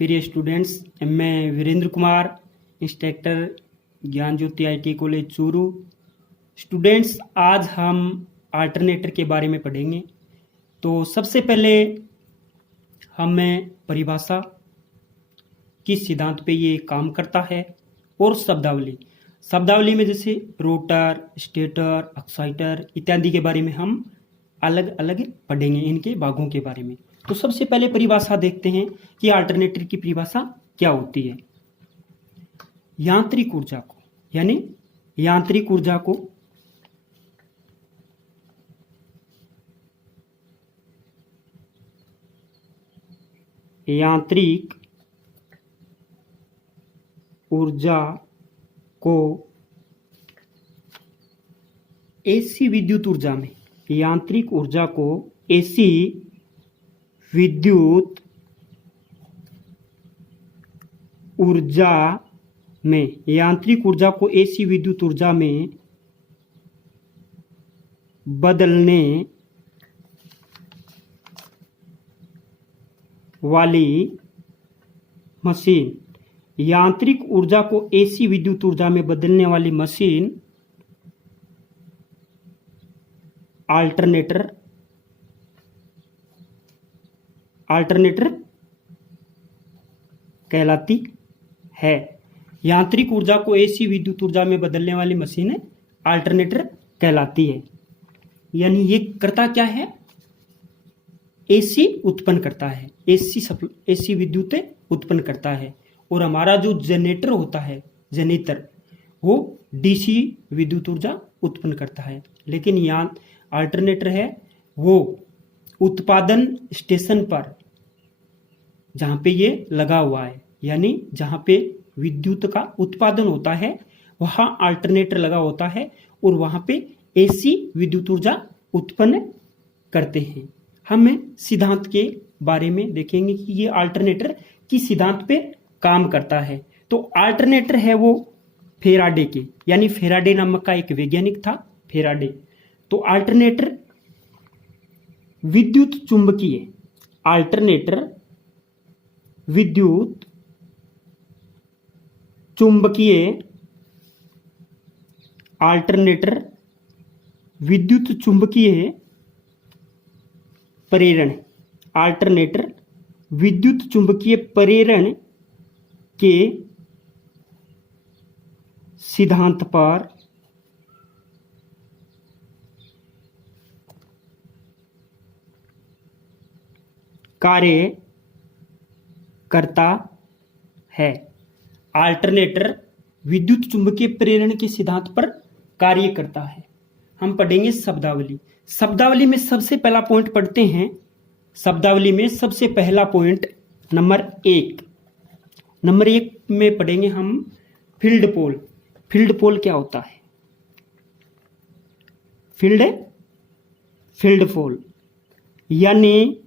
प्रिय स्टूडेंट्स, मैं वीरेंद्र कुमार, इंस्ट्रक्टर ज्ञान ज्योति आईटी कॉलेज चूरू। स्टूडेंट्स, आज हम अल्टरनेटर के बारे में पढ़ेंगे। तो सबसे पहले हमें परिभाषा, किस सिद्धांत पे ये काम करता है, और शब्दावली में जैसे रोटर, स्टेटर, एक्साइटर इत्यादि के बारे में हम अलग अलग पढ़ेंगे, इनके भागों के बारे में। तो सबसे पहले परिभाषा देखते हैं कि अल्टरनेटर की परिभाषा क्या होती है। यांत्रिक ऊर्जा को यांत्रिक ऊर्जा को एसी विद्युत ऊर्जा में यांत्रिक ऊर्जा को एसी विद्युत ऊर्जा में यांत्रिक ऊर्जा को एसी विद्युत ऊर्जा में बदलने वाली मशीन, यांत्रिक ऊर्जा को एसी विद्युत ऊर्जा में बदलने वाली मशीन अल्टरनेटर कहलाती है। यांत्रिक ऊर्जा को एसी विद्युत ऊर्जा में बदलने वाली मशीन अल्टरनेटर कहलाती है। यानी ये करता क्या है? एसी उत्पन्न करता है, एसी विद्युत उत्पन्न करता है। और हमारा जो जनरेटर होता है, वो डीसी विद्युत ऊर्जा उत्पन्न करता है। लेकिन यहाँ अल्टरनेटर है वो उत्पादन स्टेशन पर जहाँ पे ये लगा हुआ है, यानी जहाँ पे विद्युत का उत्पादन होता है वहाँ अल्टरनेटर लगा होता है और वहाँ पे एसी विद्युत ऊर्जा उत्पन्न करते हैं। हम सिद्धांत के बारे में देखेंगे कि ये अल्टरनेटर किस सिद्धांत पे काम करता है। तो अल्टरनेटर है वो फेराडे के, यानी फेराडे नामक का एक वैज्ञानिक था, फेराडे। तो अल्टरनेटर विद्युत चुंबकीय विद्युत चुंबकीय प्रेरण के सिद्धांत पर कार्य करता है। अल्टरनेटर विद्युत चुंबकीय प्रेरण के सिद्धांत पर कार्य करता है। हम पढ़ेंगे शब्दावली में सबसे पहला पॉइंट पढ़ते हैं। शब्दावली में सबसे पहला पॉइंट नंबर एक में पढ़ेंगे हम फील्ड पोल क्या होता है? फील्ड पोल यानी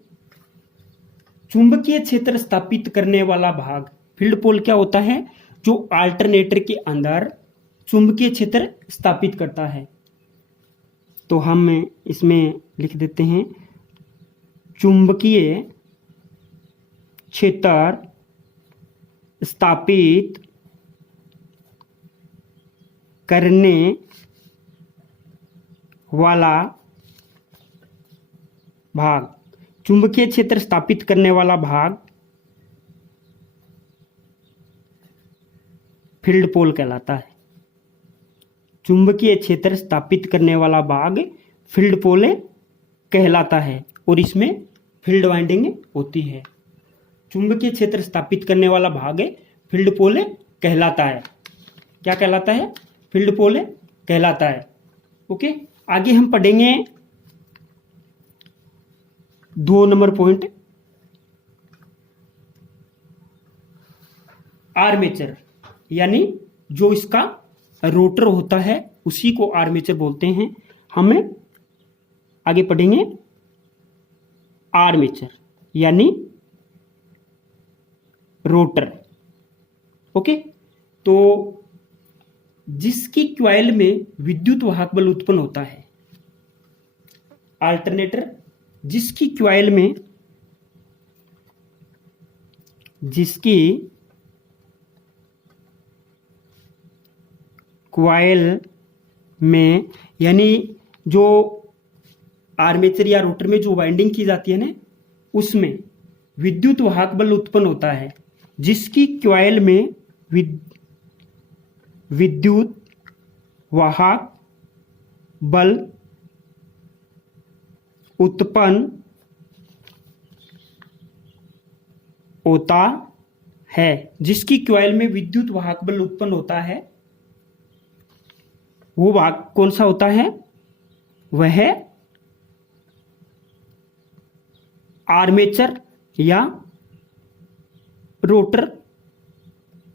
चुंबकीय क्षेत्र स्थापित करने वाला भाग। फील्ड पोल क्या होता है? जो अल्टरनेटर के अंदर चुंबकीय क्षेत्र स्थापित करता है। तो हम इसमें लिख देते हैं चुंबकीय क्षेत्र स्थापित करने वाला भाग। चुंबकीय क्षेत्र स्थापित करने वाला भाग फील्ड पोल कहलाता है। चुंबकीय क्षेत्र स्थापित करने वाला भाग फील्ड पोल कहलाता है और इसमें फील्ड वाइंडिंग होती है। चुंबकीय क्षेत्र स्थापित करने वाला भाग फील्ड पोल कहलाता है। क्या कहलाता है? फील्ड पोल कहलाता है। ओके, आगे हम पढ़ेंगे 2 नंबर पॉइंट, आर्मेचर, यानी जो इसका रोटर होता है उसी को आर्मेचर बोलते हैं। हमें आगे पढ़ेंगे आर्मेचर यानी रोटर। ओके, तो जिसकी क्वाइल में विद्युत वाहक बल उत्पन्न होता है, अल्टरनेटर जिसकी क्वाइल में जिसकी क्वाइल में, यानी जो आर्मेचर या रोटर में जो वाइंडिंग की जाती है ना, उसमें विद्युत वाहक बल उत्पन्न होता है, जिसकी क्वाइल में विद्युत वाहक बल उत्पन्न होता है, जिसकी क्वाइल में विद्युत वाहक बल उत्पन्न होता है, वो वाहक कौन सा होता है? वह आर्मेचर या रोटर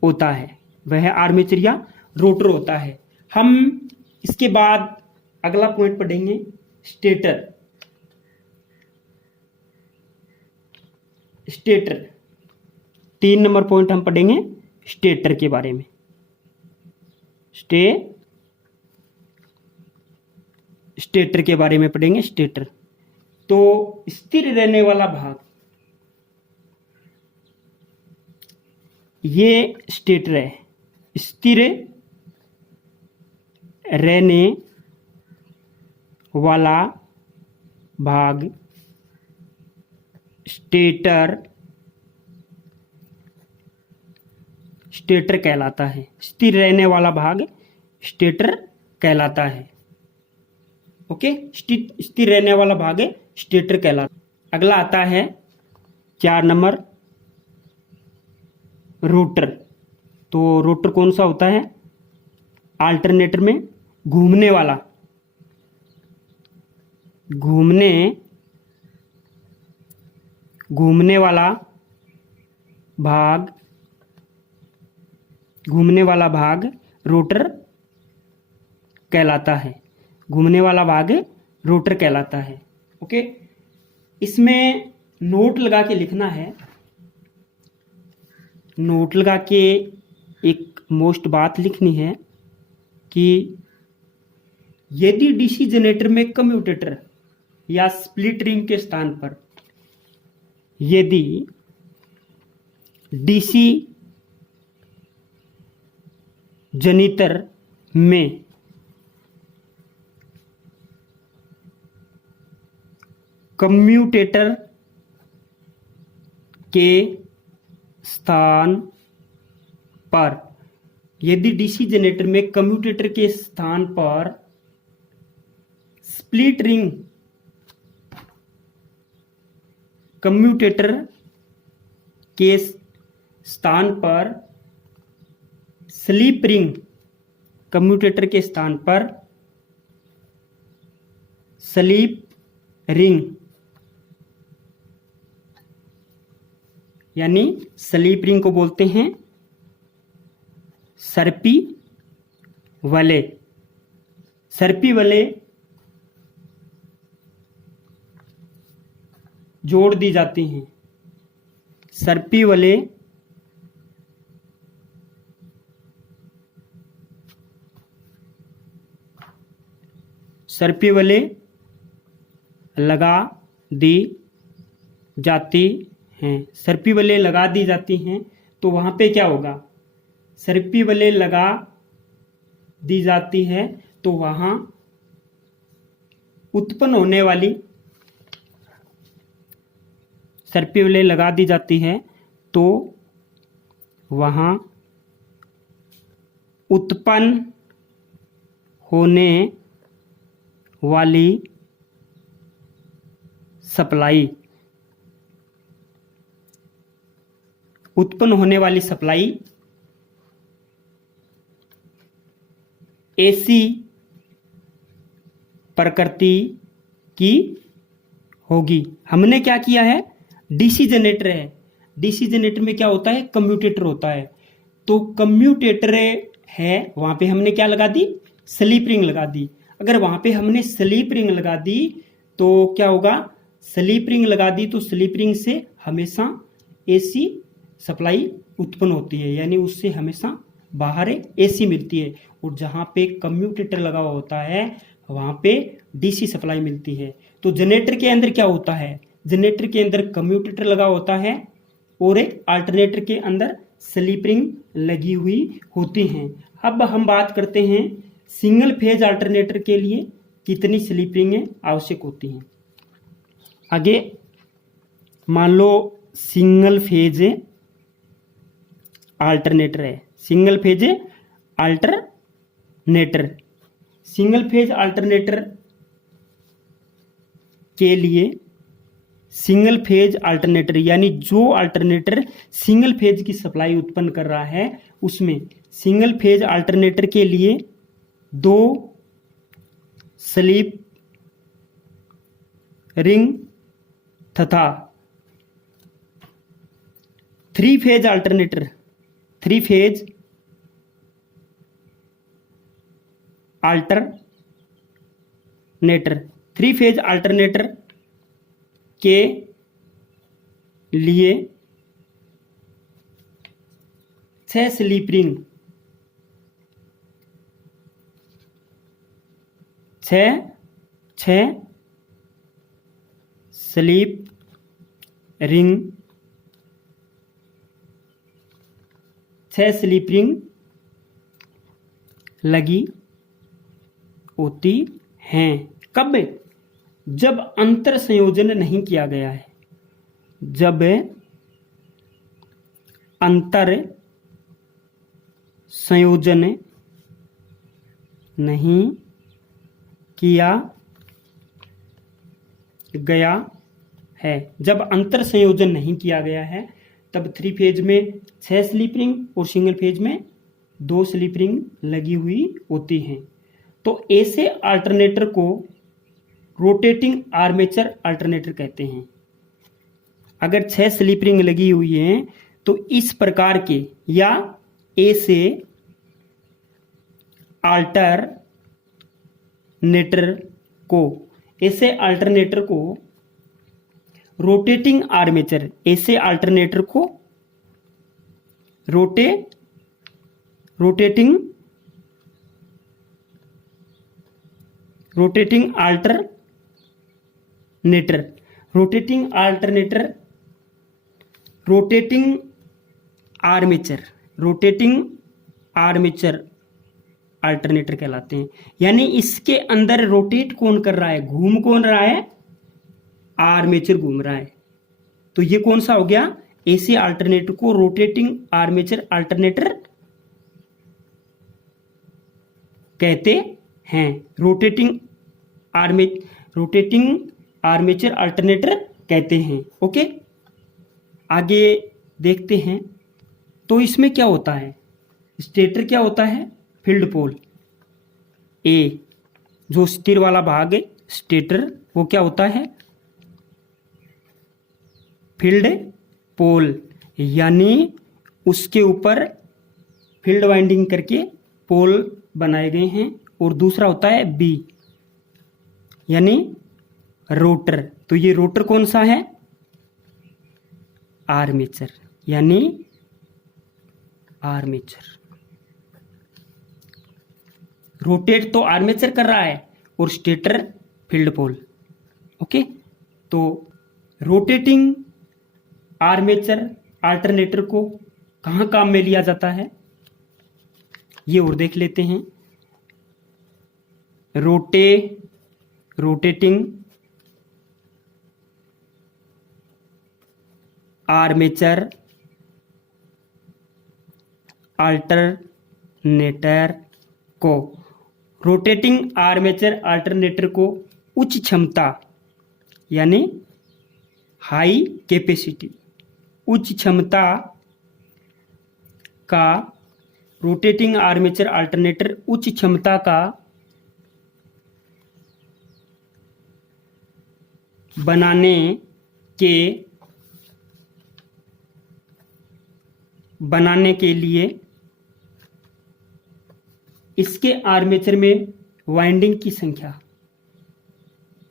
होता है। वह आर्मेचर या रोटर होता है। हम इसके बाद अगला पॉइंट पढ़ेंगे स्टेटर। स्टेटर 3 नंबर पॉइंट हम पढ़ेंगे स्टेटर के बारे में। स्टेटर के बारे में पढ़ेंगे। स्टेटर तो स्थिर रहने वाला भाग, ये स्टेटर है। स्थिर रहने वाला भाग स्टेटर कहलाता है। स्थिर रहने वाला भाग स्टेटर कहलाता है। ओके, स्थिर रहने वाला भाग स्टेटर कहलाता है। अगला आता है 4 नंबर रोटर। तो रोटर कौन सा होता है? अल्टरनेटर में घूमने वाला भाग रोटर कहलाता है। घूमने वाला भाग रोटर कहलाता है। ओके, इसमें नोट लगा के लिखना है। नोट लगा के एक मोस्ट बात लिखनी है कि यदि डीसी जनरेटर में कम्यूटेटर या स्प्लिट रिंग के स्थान पर यदि डीसी जनरेटर में कम्यूटेटर के स्थान पर यदि डीसी जनरेटर में कम्यूटेटर के स्थान पर स्प्लिट रिंग कम्यूटेटर के स्थान पर स्लीप रिंग कम्यूटेटर के स्थान पर स्लीप रिंग यानी स्लीप रिंग को बोलते हैं सर्पी वले। सर्पी वले जोड़ दी जाती हैं। सर्पी वले लगा दी जाती हैं। सर्पी वले लगा दी जाती हैं तो वहां पे क्या होगा? सर्पी वले लगा दी जाती है तो वहां उत्पन्न होने वाली सर्पी वले लगा दी जाती है तो वहां उत्पन्न होने वाली सप्लाई एसी प्रकृति की होगी। हमने क्या किया है? डीसी जनरेटर है। डीसी जनरेटर में क्या होता है? कम्यूटेटर होता है। तो कम्यूटेटर है, वहां पे हमने क्या लगा दी? स्लीप रिंग लगा दी। अगर वहां पे हमने स्लीप रिंग लगा दी तो क्या होगा? स्लीप रिंग लगा दी तो स्लीप रिंग से हमेशा एसी सप्लाई उत्पन्न होती है, यानी उससे हमेशा बाहर एसी मिलती है। और जहां पे कम्यूटेटर लगा हुआ होता है वहां पे डीसी सप्लाई मिलती है। तो जनरेटर के अंदर क्या होता है? जनरेटर के अंदर कम्यूटेटर लगा होता है और एक अल्टरनेटर के अंदर स्लिप रिंग लगी हुई होती हैं। अब हम बात करते हैं सिंगल फेज अल्टरनेटर के लिए कितनी स्लिप रिंगें आवश्यक होती हैं। आगे मान लो सिंगल फेज अल्टरनेटर है, single phase alternator, single phase alternator के लिए सिंगल फेज अल्टरनेटर यानी जो अल्टरनेटर सिंगल फेज की सप्लाई उत्पन्न कर रहा है उसमें सिंगल फेज अल्टरनेटर के लिए 2 स्लिप रिंग तथा 3 phase alternator, 3 phase alternator, 3 phase alternator के लिए 6 slip ring, 6 slip ring, 6 slip ring लगी होती हैं। कब? जब अंतर संयोजन नहीं किया गया है, जब अंतर संयोजन नहीं किया गया है, जब अंतर संयोजन नहीं किया गया है तब 3 फेज में 6 स्लिप रिंग और सिंगल फेज में 2 स्लिप रिंग लगी हुई होती हैं। तो ऐसे अल्टरनेटर को रोटेटिंग आर्मेचर अल्टरनेटर कहते हैं। अगर 6 स्लिप रिंग लगी हुई हैं तो इस प्रकार के या ऐसे अल्टरनेटर को, ऐसे अल्टरनेटर को रोटेटिंग आर्मेचर, ऐसे अल्टरनेटर को rotating alternator, rotating alternator, rotating armature, rotating armature alternator कहलाते हैं। यानी इसके अंदर रोटेट कौन कर रहा है, घूम कौन रहा है, आर्मेचर घूम रहा है। तो ये कौन सा हो गया, ऐसे अल्टरनेटर को रोटेटिंग आर्मेचर अल्टरनेटर कहते हैं। रोटेटिंग आर्मेचर अल्टरनेटर कहते हैं। ओके, आगे देखते हैं। तो इसमें क्या होता है, स्टेटर क्या होता है, फील्ड पोल ए, जो स्थिर वाला भाग है स्टेटर, वो क्या होता है, फील्ड पोल, यानी उसके ऊपर फील्ड वाइंडिंग करके पोल बनाए गए हैं। और दूसरा होता है बी यानी रोटर। तो ये रोटर कौन सा है, आर्मेचर, यानी आर्मेचर। रोटेट तो आर्मेचर कर रहा है और स्टेटर फील्ड पोल। ओके, तो रोटेटिंग आर्मेचर अल्टरनेटर को कहाँ काम में लिया जाता है, ये और देख लेते हैं। रोटेटिंग आर्मेचर अल्टरनेटर को, रोटेटिंग आर्मेचर अल्टरनेटर को उच्च क्षमता यानी हाई कैपेसिटी, उच्च क्षमता का, रोटेटिंग आर्मेचर अल्टरनेटर उच्च क्षमता का बनाने के लिए इसके आर्मेचर में वाइंडिंग की संख्या,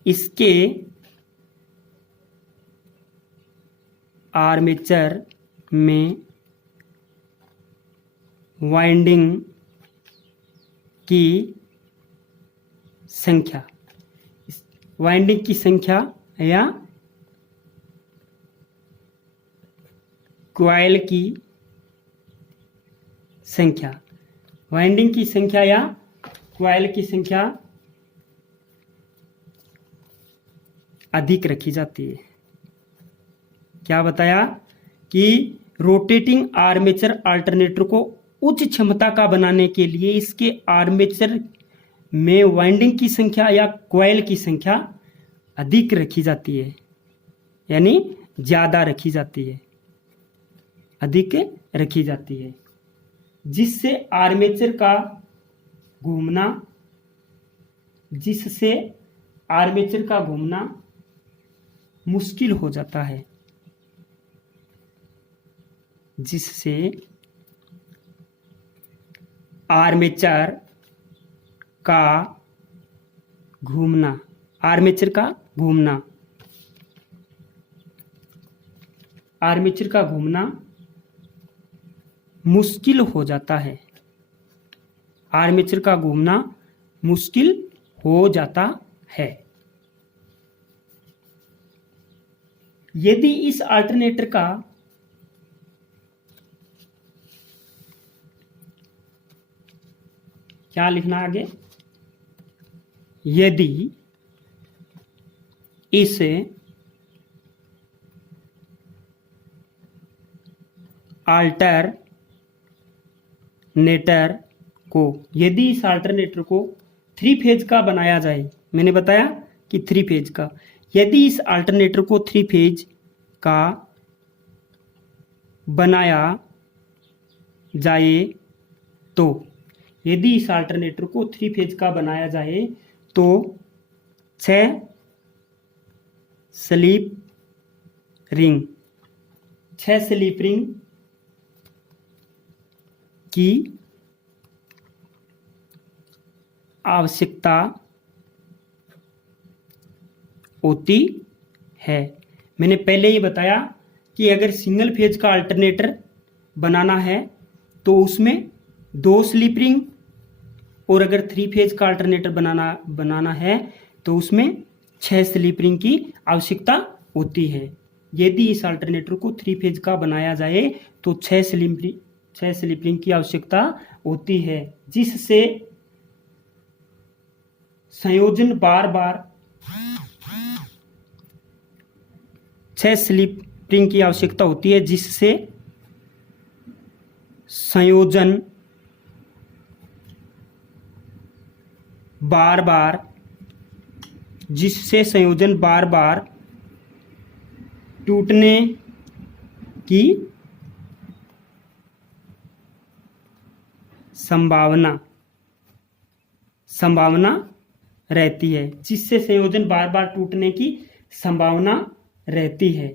इसके आर्मेचर में वाइंडिंग की संख्या, वाइंडिंग की संख्या या कॉइल की संख्या, वाइंडिंग की संख्या या कॉइल की संख्या अधिक रखी जाती है। क्या बताया कि रोटेटिंग आर्मेचर अल्टरनेटर को उच्च क्षमता का बनाने के लिए इसके आर्मेचर में वाइंडिंग की संख्या या कॉइल की संख्या अधिक रखी जाती है, यानी ज्यादा रखी जाती है, अधिक रखी जाती है, जिससे आर्मेचर का घूमना मुश्किल हो जाता है, जिससे आर्मेचर का घूमना मुश्किल हो जाता है, आर्मेचर का घूमना मुश्किल हो जाता है। यदि इस अल्टरनेटर का क्या लिखना आगे, यदि इस अल्टरनेटर को 3 फेज का बनाया जाए, मैंने बताया कि 3 फेज का, यदि इस अल्टरनेटर को 3 फेज का बनाया जाए तो, यदि इस अल्टरनेटर को 3 फेज का बनाया जाए तो 6 स्लिप रिंग की आवश्यकता होती है। मैंने पहले ही बताया कि अगर सिंगल फेज का अल्टरनेटर बनाना है तो उसमें 2 स्लिप रिंग, और अगर 3 फेज का अल्टरनेटर बनाना है तो उसमें 6 स्लिप रिंग की आवश्यकता होती है। यदि इस अल्टरनेटर को 3 फेज का बनाया जाए तो 6 स्लिप रिंग की आवश्यकता होती है, जिससे संयोजन बार बार 6 स्लिप रिंग की आवश्यकता होती है, जिससे संयोजन बार बार टूटने की संभावना रहती है, जिससे संयोजन बार बार टूटने की संभावना रहती है।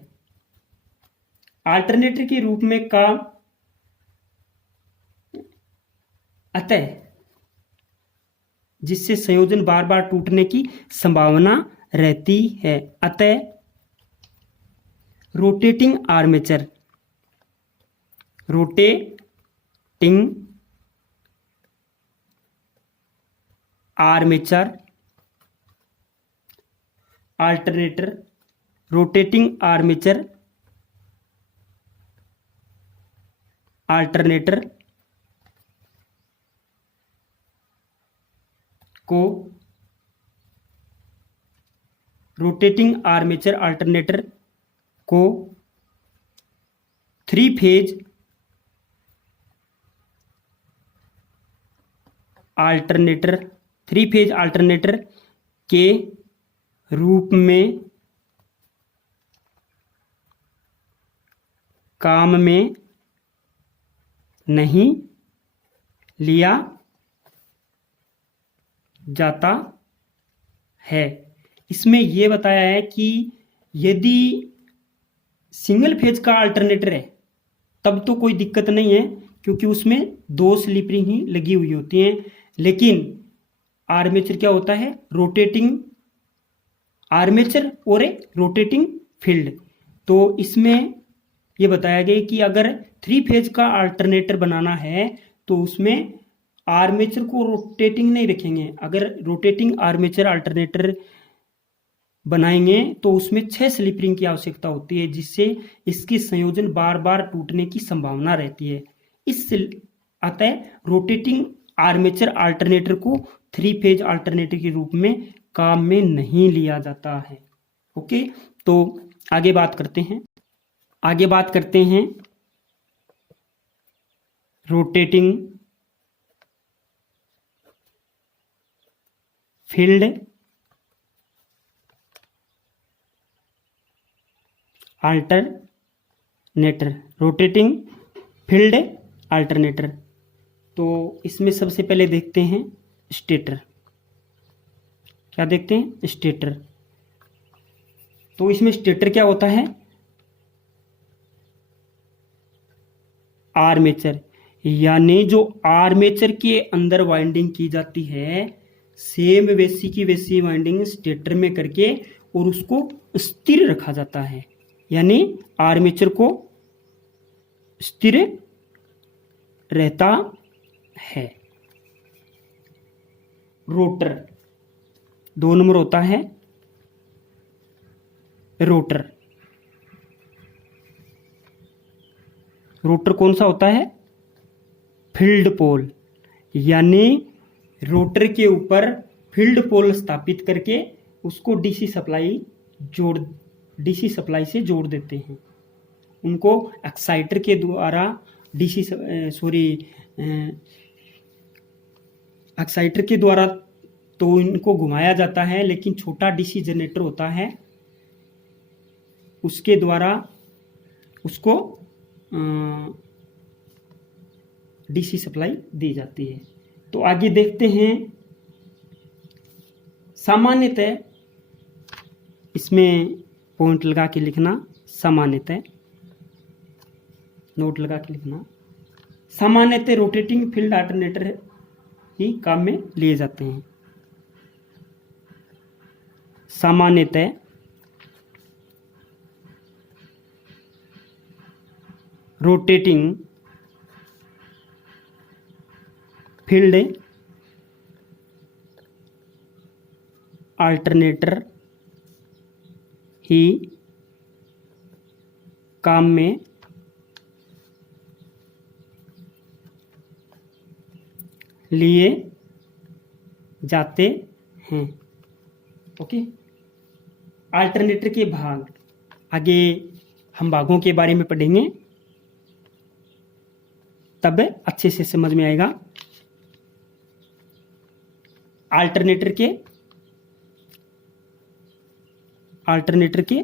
अल्टरनेटर के रूप में काम अतः जिससे संयोजन बार बार टूटने की संभावना रहती है, अतः रोटेटिंग आर्मेचर अल्टरनेटर को 3 फेज अल्टरनेटर के रूप में काम में नहीं लिया जाता है। इसमें यह बताया है कि यदि सिंगल फेज का अल्टरनेटर है तब तो कोई दिक्कत नहीं है, क्योंकि उसमें 2 स्लिप रिंग ही लगी हुई होती हैं। लेकिन आर्मेचर क्या होता है, रोटेटिंग आर्मेचर और एक रोटेटिंग फील्ड। तो इसमें यह बताया गया कि अगर 3 फेज का अल्टरनेटर बनाना है तो उसमें आर्मेचर को रोटेटिंग नहीं रखेंगे। अगर रोटेटिंग आर्मेचर अल्टरनेटर बनाएंगे तो उसमें 6 स्लिप रिंग की आवश्यकता होती है, जिससे इसकी संयोजन बार बार टूटने की संभावना रहती है। इस अतः रोटेटिंग आर्मेचर अल्टरनेटर को 3 फेज अल्टरनेटर के रूप में काम में नहीं लिया जाता है। ओके, तो आगे बात करते हैं rotating field alternator. Rotating field alternator, तो इसमें सबसे पहले देखते हैं स्टेटर। क्या देखते हैं? स्टेटर। तो इसमें स्टेटर क्या होता है? आर्मेचर, यानी जो आर्मेचर के अंदर वाइंडिंग की जाती है, सेम वैसी की वैसी वाइंडिंग स्टेटर में करके और उसको स्थिर रखा जाता है, यानी आर्मेचर को स्थिर रहता है। रोटर, 2 नंबर होता है रोटर। रोटर कौन सा होता है? फील्ड पोल, यानी रोटर के ऊपर फील्ड पोल स्थापित करके उसको डीसी सप्लाई से जोड़ देते हैं। उनको एक्साइटर के द्वारा एक्साइटर के द्वारा तो इनको घुमाया जाता है, लेकिन छोटा डीसी जनरेटर होता है, उसके द्वारा उसको डीसी सप्लाई दी जाती है। तो आगे देखते हैं, सामान्यतः इसमें पॉइंट लगा के लिखना, सामान्यतः नोट लगा के लिखना, सामान्यतः रोटेटिंग फील्ड अल्टरनेटर ही काम में लिए जाते हैं। सामान्यतः रोटेटिंग फील्ड अल्टरनेटर ही काम में लिए जाते हैं। ओके, अल्टरनेटर के भाग, आगे हम भागों के बारे में पढ़ेंगे, तब अच्छे से समझ में आएगा। अल्टरनेटर के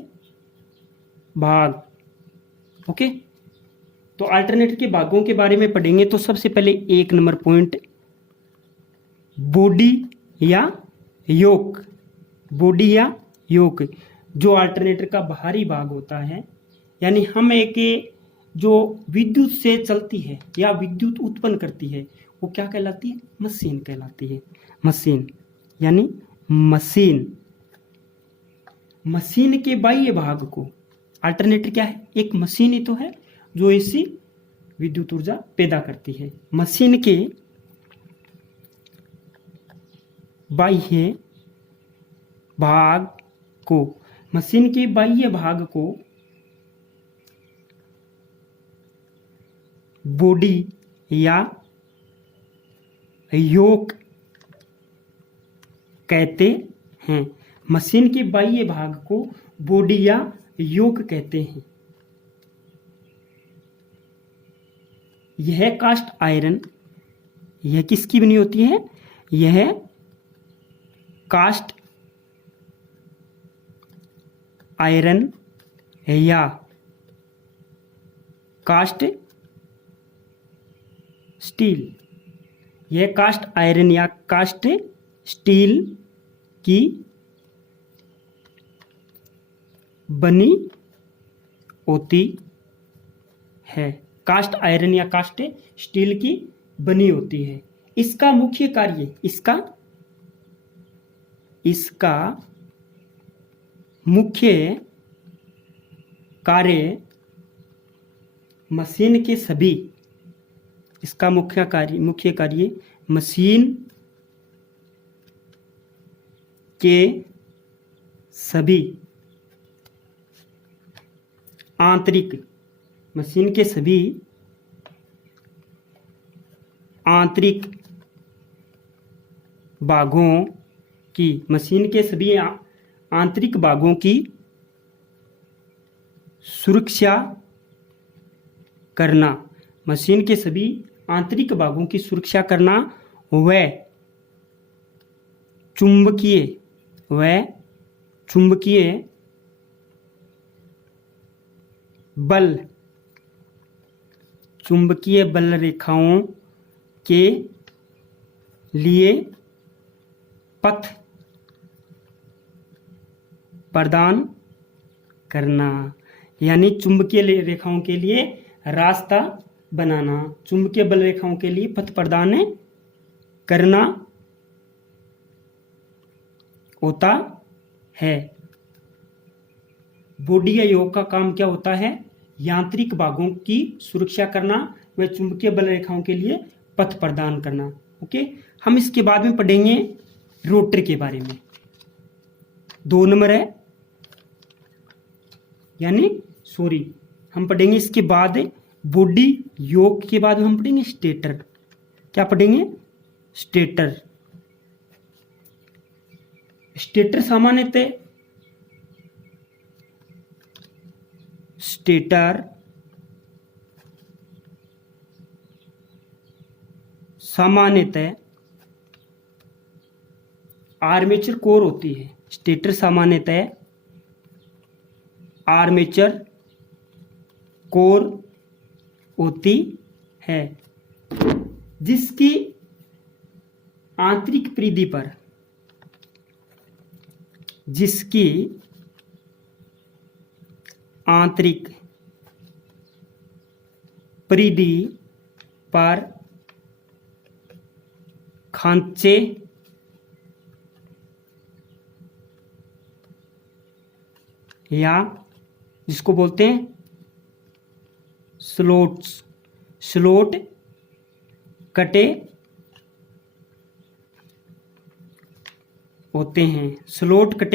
भाग। ओके, तो अल्टरनेटर के भागों के बारे में पढ़ेंगे। तो सबसे पहले 1 नंबर पॉइंट, बॉडी या योक। बॉडी या योक, जो अल्टरनेटर का बाहरी भाग होता है, यानी हम एक जो विद्युत से चलती है या विद्युत उत्पन्न करती है, वो क्या कहलाती है? मशीन कहलाती है। मशीन यानी मशीन के बाह्य भाग को, अल्टरनेटर क्या है? एक मशीन ही तो है जो ऐसी विद्युत ऊर्जा पैदा करती है। मशीन के बाह्य भाग को बॉडी या योक कहते हैं। मशीन के बाह्य भाग को बॉडी या योक कहते हैं। यह कास्ट आयरन, यह किसकी बनी होती है? यह कास्ट आयरन या कास्ट स्टील, यह कास्ट आयरन या कास्ट स्टील की बनी होती है। कास्ट आयरन या कास्ट स्टील की बनी होती है। इसका मुख्य कार्य, इसका मुख्य कार्य मशीन के सभी, इसका मुख्य कार्य मशीन के सभी आंतरिक, मशीन के सभी आंतरिक भागों की, मशीन के सभी आंतरिक भागों की सुरक्षा करना, मशीन के सभी आंतरिक भागों की सुरक्षा करना, व चुंबकीय बल, चुंबकीय बल रेखाओं के लिए पथ प्रदान करना, यानी चुंबकीय रेखाओं के लिए रास्ता बनाना, चुंबकीय बल रेखाओं के लिए पथ प्रदान करना होता है। बॉडी या योग का काम क्या होता है? यांत्रिक भागों की सुरक्षा करना व चुंबकीय बल रेखाओं के लिए पथ प्रदान करना। ओके, हम इसके बाद में पढ़ेंगे रोटर के बारे में। 2 नंबर है, हम पढ़ेंगे इसके बाद बॉडी योग के बाद हम पढ़ेंगे स्टेटर। क्या पढ़ेंगे? स्टेटर। स्टेटर सामान्यतः आर्मेचर कोर होती है। स्टेटर सामान्यतः आर्मेचर कोर होती है, जिसकी आंतरिक परिधि पर खांचे या जिसको बोलते हैं स्लॉट कटे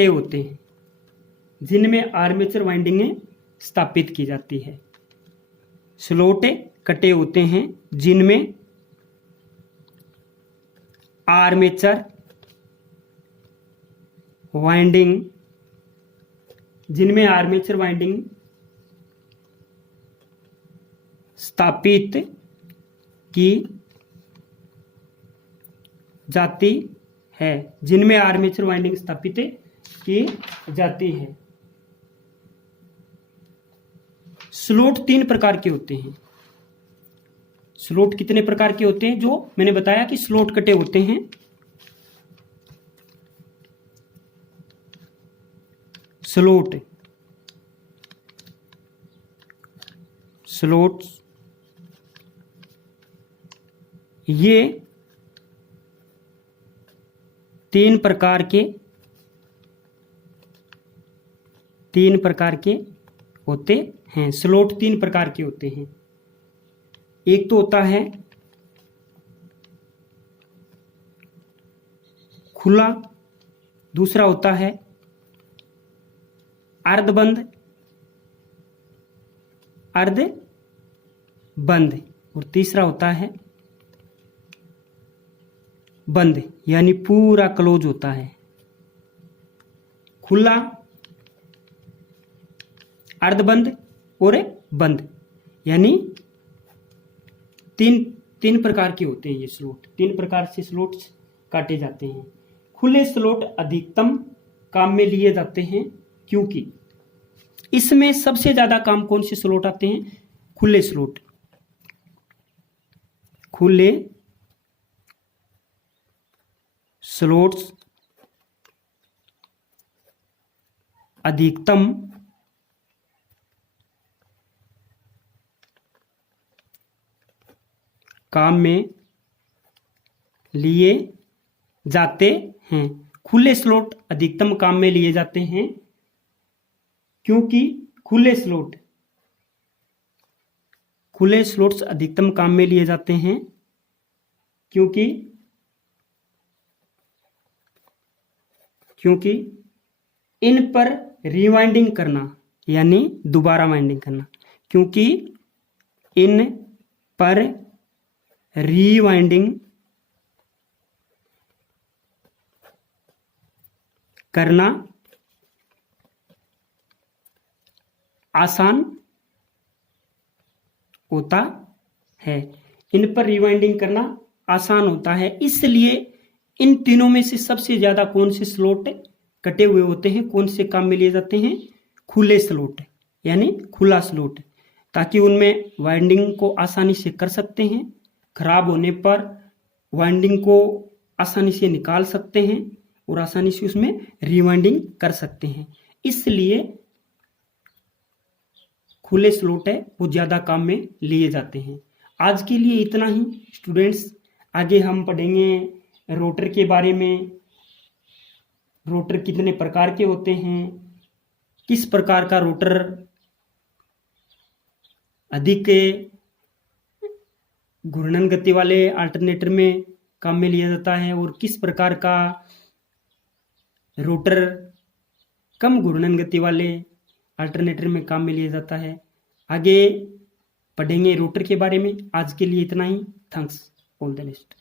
होते हैं, जिनमें आर्मेचर वाइंडिंगें स्थापित की जाती है। स्लॉट कटे होते हैं जिनमें आर्मेचर वाइंडिंग स्थापित की जाती है, स्लॉट 3 प्रकार के होते हैं। स्लॉट कितने प्रकार के होते हैं? जो मैंने बताया कि स्लॉट कटे होते हैं। स्लॉट्स ये 3 प्रकार के होते हैं। स्लॉट 3 प्रकार के होते हैं। एक तो होता है खुला, दूसरा होता है अर्धबंद और तीसरा होता है बंद, यानी पूरा क्लोज होता है। खुला, अर्धबंद और बंद, यानी तीन प्रकार के होते हैं ये स्लॉट। 3 प्रकार से स्लॉट काटे जाते हैं। खुले स्लॉट अधिकतम काम में लिए जाते हैं, क्योंकि इसमें सबसे ज्यादा काम कौन से स्लॉट आते हैं? खुले स्लॉट्स अधिकतम काम में लिए जाते हैं। खुले स्लॉट अधिकतम काम में लिए जाते हैं क्योंकि खुले स्लॉट्स अधिकतम काम में लिए जाते हैं क्योंकि इन पर रिवाइंडिंग करना यानी दोबारा वाइंडिंग करना, क्योंकि इन पर रीवाइंडिंग करना आसान होता है। इन पर रिवाइंडिंग करना आसान होता है, इसलिए इन तीनों में से सबसे ज्यादा कौन से स्लॉट कटे हुए होते हैं, कौन से काम में लिए जाते हैं, खुले स्लॉट यानी खुला स्लॉट, ताकि उनमें वाइंडिंग को आसानी से कर सकते हैं, खराब होने पर वाइंडिंग को आसानी से निकाल सकते हैं और आसानी से उसमें रिवाइंडिंग कर सकते हैं। इसलिए खुले स्लॉट है वो ज्यादा काम में लिए जाते हैं। आज के लिए इतना ही स्टूडेंट्स, आगे हम पढ़ेंगे रोटर के बारे में, रोटर कितने प्रकार के होते हैं, किस प्रकार का रोटर अधिक घूर्णन गति वाले अल्टरनेटर में काम में लिया जाता है और किस प्रकार का रोटर कम घूर्णन गति वाले अल्टरनेटर में काम में लिया जाता है। आगे पढ़ेंगे रोटर के बारे में। आज के लिए इतना ही। Thanks all the best.